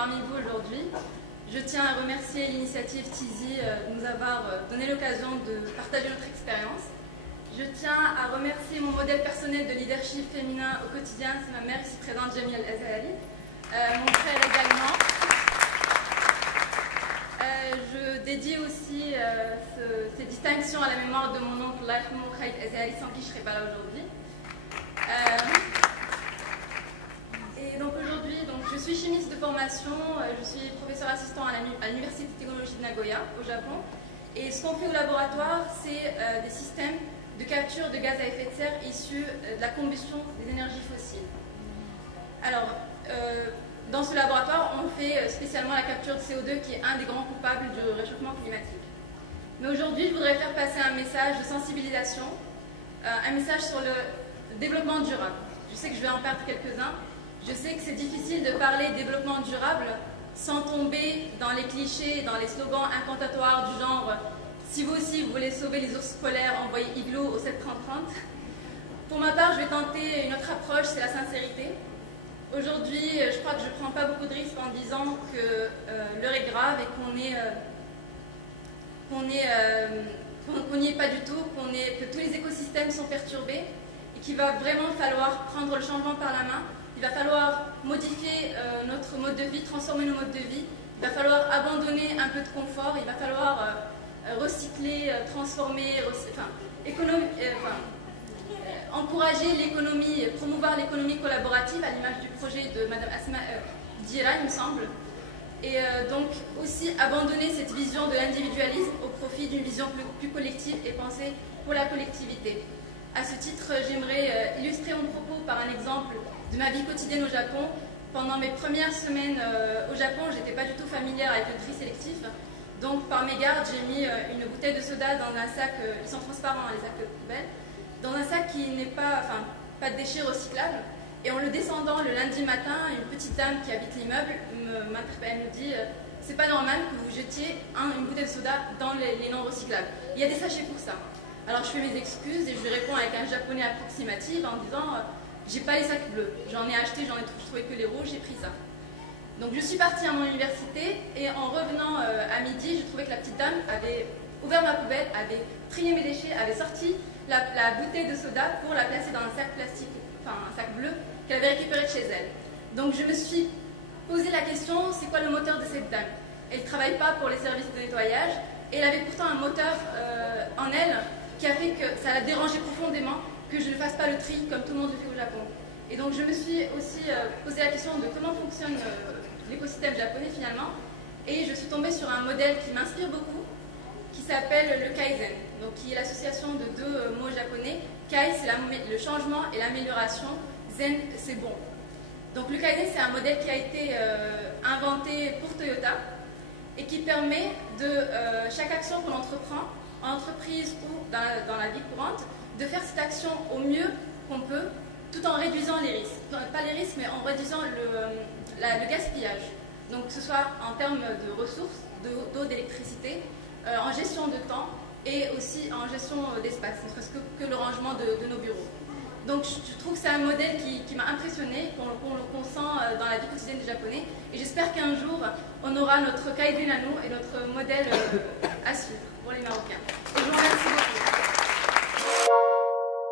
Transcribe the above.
parmi vous aujourd'hui. Je tiens à remercier l'initiative Tizi de nous avoir donné l'occasion de partager notre expérience. Je tiens à remercier mon modèle personnel de leadership féminin au quotidien, c'est ma mère ici présente, Jamil El-Azhari, mon frère également. Je dédie aussi ces distinctions à la mémoire de mon oncle, Khalid El-Azhari, sans qui je ne serais pas là aujourd'hui. Et donc aujourd'hui, je suis chimiste de formation, je suis professeur assistant à l'Université de technologie de Nagoya, au Japon. Et ce qu'on fait au laboratoire, c'est des systèmes de capture de gaz à effet de serre issus de la combustion des énergies fossiles. Alors, dans ce laboratoire, on fait spécialement la capture de CO2 qui est un des grands coupables du réchauffement climatique. Mais aujourd'hui, je voudrais faire passer un message de sensibilisation, un message sur le développement durable. Je sais que je vais en perdre quelques-uns. Je sais que c'est difficile de parler développement durable sans tomber dans les clichés, dans les slogans incantatoires du genre « Si vous aussi vous voulez sauver les ours polaires, envoyez Igloo au 730-30 ». Pour ma part, je vais tenter une autre approche, c'est la sincérité. Aujourd'hui, je crois que je ne prends pas beaucoup de risques en disant que l'heure est grave et qu'on n'y est pas du tout, que tous les écosystèmes sont perturbés et qu'il va vraiment falloir prendre le changement par la main. Il va falloir modifier notre mode de vie, transformer nos modes de vie. Il va falloir abandonner un peu de confort. Il va falloir recycler, transformer, encourager l'économie, promouvoir l'économie collaborative à l'image du projet de Mme Asma Dira, il me semble. Et donc aussi abandonner cette vision de l'individualisme au profit d'une vision plus collective et pensée pour la collectivité. À ce titre, j'aimerais illustrer mon propos par un exemple de ma vie quotidienne au Japon. Pendant mes premières semaines au Japon, je n'étais pas du tout familière avec le tri sélectif. Donc, par mégarde, j'ai mis une bouteille de soda dans un sac, ils sont transparents, les sacs de poubelle, dans un sac qui n'est pas de déchets recyclables. Et en le descendant le lundi matin, une petite dame qui habite l'immeuble m'interpelle, me dit c'est pas normal que vous jetiez une bouteille de soda dans les non recyclables. Il y a des sachets pour ça. Alors je fais mes excuses et je lui réponds avec un japonais approximatif en disant j'ai pas les sacs bleus, j'en ai acheté, je trouvais que les rouges, j'ai pris ça. Donc je suis partie à mon université et en revenant à midi, je trouvais que la petite dame avait ouvert ma poubelle, avait trié mes déchets, avait sorti la bouteille de soda pour la placer dans un sac plastique, enfin un sac bleu qu'elle avait récupéré de chez elle. Donc je me suis posé la question, c'est quoi le moteur de cette dame? Elle ne travaille pas pour les services de nettoyage et elle avait pourtant un moteur en elle qui a fait que ça l'a dérangé profondément que je ne fasse pas le tri comme tout le monde le fait au Japon. Et donc je me suis aussi posé la question de comment fonctionne l'écosystème japonais finalement, et je suis tombée sur un modèle qui m'inspire beaucoup, qui s'appelle le Kaizen, donc qui est l'association de deux mots japonais. Kai, c'est le changement et l'amélioration, Zen, c'est bon. Donc le Kaizen, c'est un modèle qui a été inventé pour Toyota et qui permet de chaque action qu'on entreprend, en entreprise ou dans la vie courante, de faire cette action au mieux qu'on peut, tout en réduisant les risques. Pas les risques, mais en réduisant le gaspillage. Donc que ce soit en termes de ressources, d'eau, d'électricité, en gestion de temps et aussi en gestion d'espace, ne serait-ce que le rangement de nos bureaux. Donc je trouve que c'est un modèle qui m'a impressionné, qu'on sent dans la vie quotidienne des Japonais. Et j'espère qu'un jour, on aura notre Kaizen à nous et notre modèle à suivre pour les Marocains. Et je vous remercie.